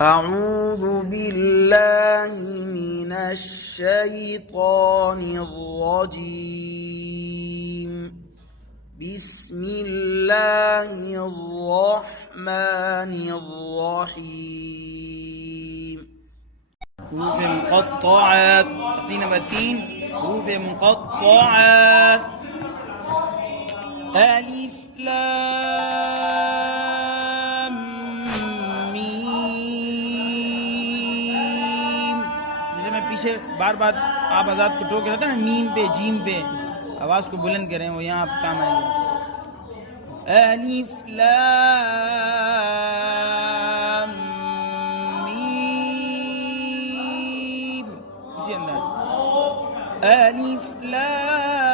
أعوذ بالله من الشيطان الرجيم. بسم الله الرحمن الرحيم. حروف مقطعات. أخذين متين حروف مقطعات. ألف لام ميم. जैसे मैं पीछे बार बार आप आज़ाद को टोक रहे थे ना, मीम पे जीम पे आवाज़ को बुलंद करें, वो यहाँ आप काम आएगा। अलिफ लाम मीम, उसी अंदाज। अलिफ लाम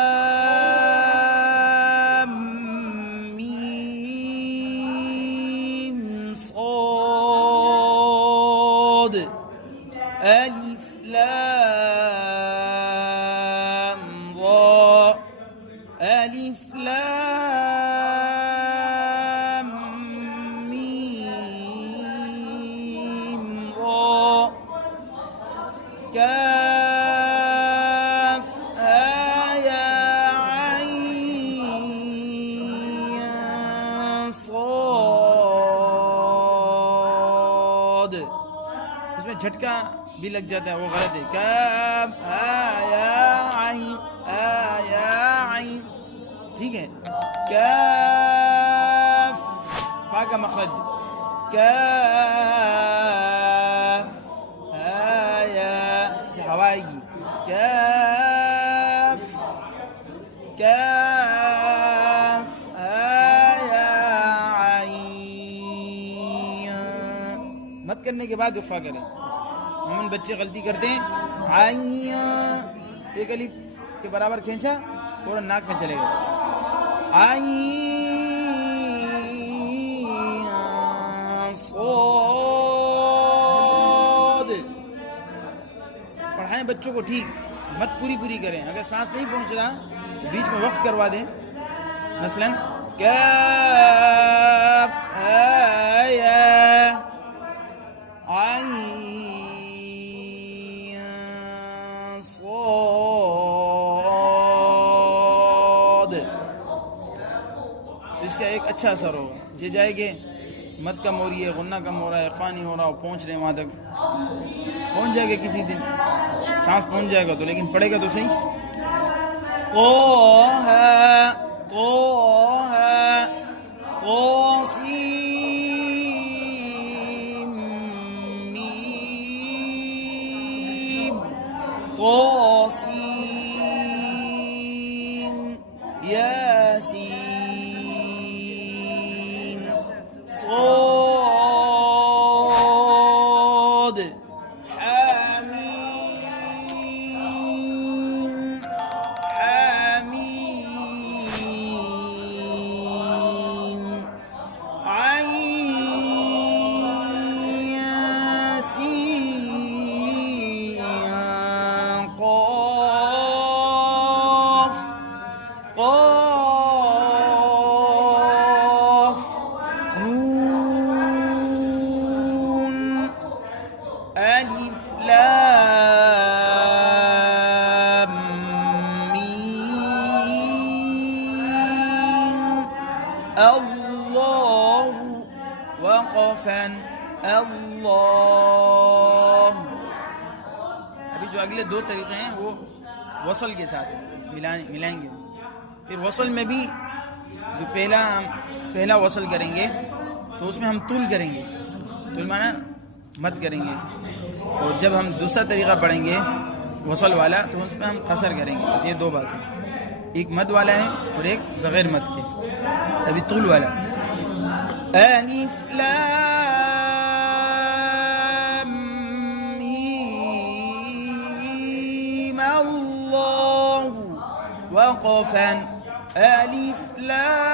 मीम صاد. ألف لام را. ألف لام ميم را. كاف يا عين صاد. इसमें झटका भी लग जाता है, वो गलत है। काफ या आइन, या आइन, ठीक है। काफ फा का मखरज, काफ या से हवा आएगी। काफ काफ या आइन। मत करने के बाद वफ़ा करें। मोमिन बच्चे गलती करते हैं, आइया एक अलिफ के बराबर खींचा, फौरन नाक में चलेगा। आइया सौद। पढ़ाएं बच्चों को ठीक, मत पूरी पूरी करें। अगर सांस नहीं पहुंच रहा तो बीच में वक्फ करवा दें। मसलन काफ या इसका एक अच्छा असर होगा। ये जाएंगे, मत कम हो रही है, गुन्ना कम हो रहा है, इरफा नहीं हो रहा, पहुँच रहे हैं वहाँ तक, पहुँच जाएगा किसी दिन, सांस पहुँच जाएगा तो, लेकिन पड़ेगा तो सही। तो है तो है तो सीम मीम तो सीन यासीन صاد حميم حميم عين ياسين قاف قاف نون ألف لام ميم الله وقفا الله. अभी जो अगले दो तरीके हैं वो वसल के साथ मिलाएंगे। फिर वसल में भी जो पहला वसल करेंगे तो उसमें हम तुल करेंगे, तुल माना मत करेंगे। और जब हम दूसरा तरीका पढ़ेंगे वसल वाला तो उसमें हम कसर करेंगे। बस ये दो बातें, एक मद वाला है और एक बगैर मद के। अभी तुल वाला अलिफ लाम मीम अल्लाह वक़फ़न. अलिफ लाम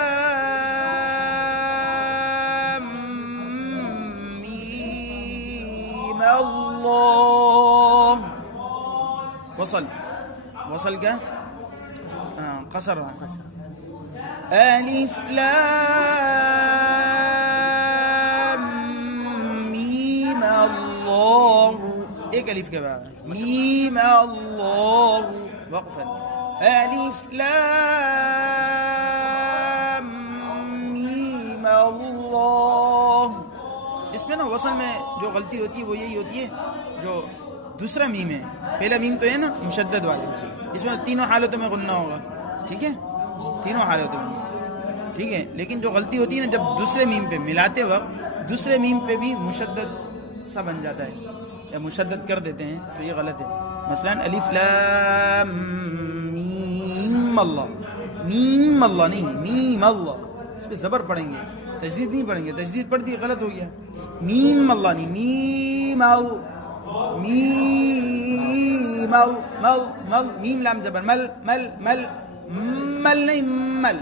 मीम अल्लाह. वसल क्या قصر. ألف لام ميم एक अलिफ के बाद मीम अल्लाह वक़फ़न, अलिफ लाम मीम अल्लाह। इसमें ना वसल में जो गलती होती है वो यही होती है, जो दूसरा मीम है, पहला मीम तो है ना मुशद्दद वाले, इसमें तीनों हालतों में गुन्ना होगा, ठीक है, तीनों हालतों में, ठीक है। लेकिन जो गलती होती है ना, जब दूसरे मीम पे मिलाते वक्त दूसरे मीम पे भी मुशद्दद सा बन जाता है या मुशद्दद कर देते हैं, तो ये गलत है। मसलन अलिफ लाम मीम अल्लाह, मीम अल्लाह नहीं, मीम अल्लाह, इस पे ज़बर पढ़ेंगे, तजदीद नहीं पढ़ेंगे, तजदीद पढ़ दी गलत हो गया। मीम अल्लाह नहीं, मीम अल, मीम अल, मल मल, मीम लाम ज़बर, मल मल मल, मल नहीं मल।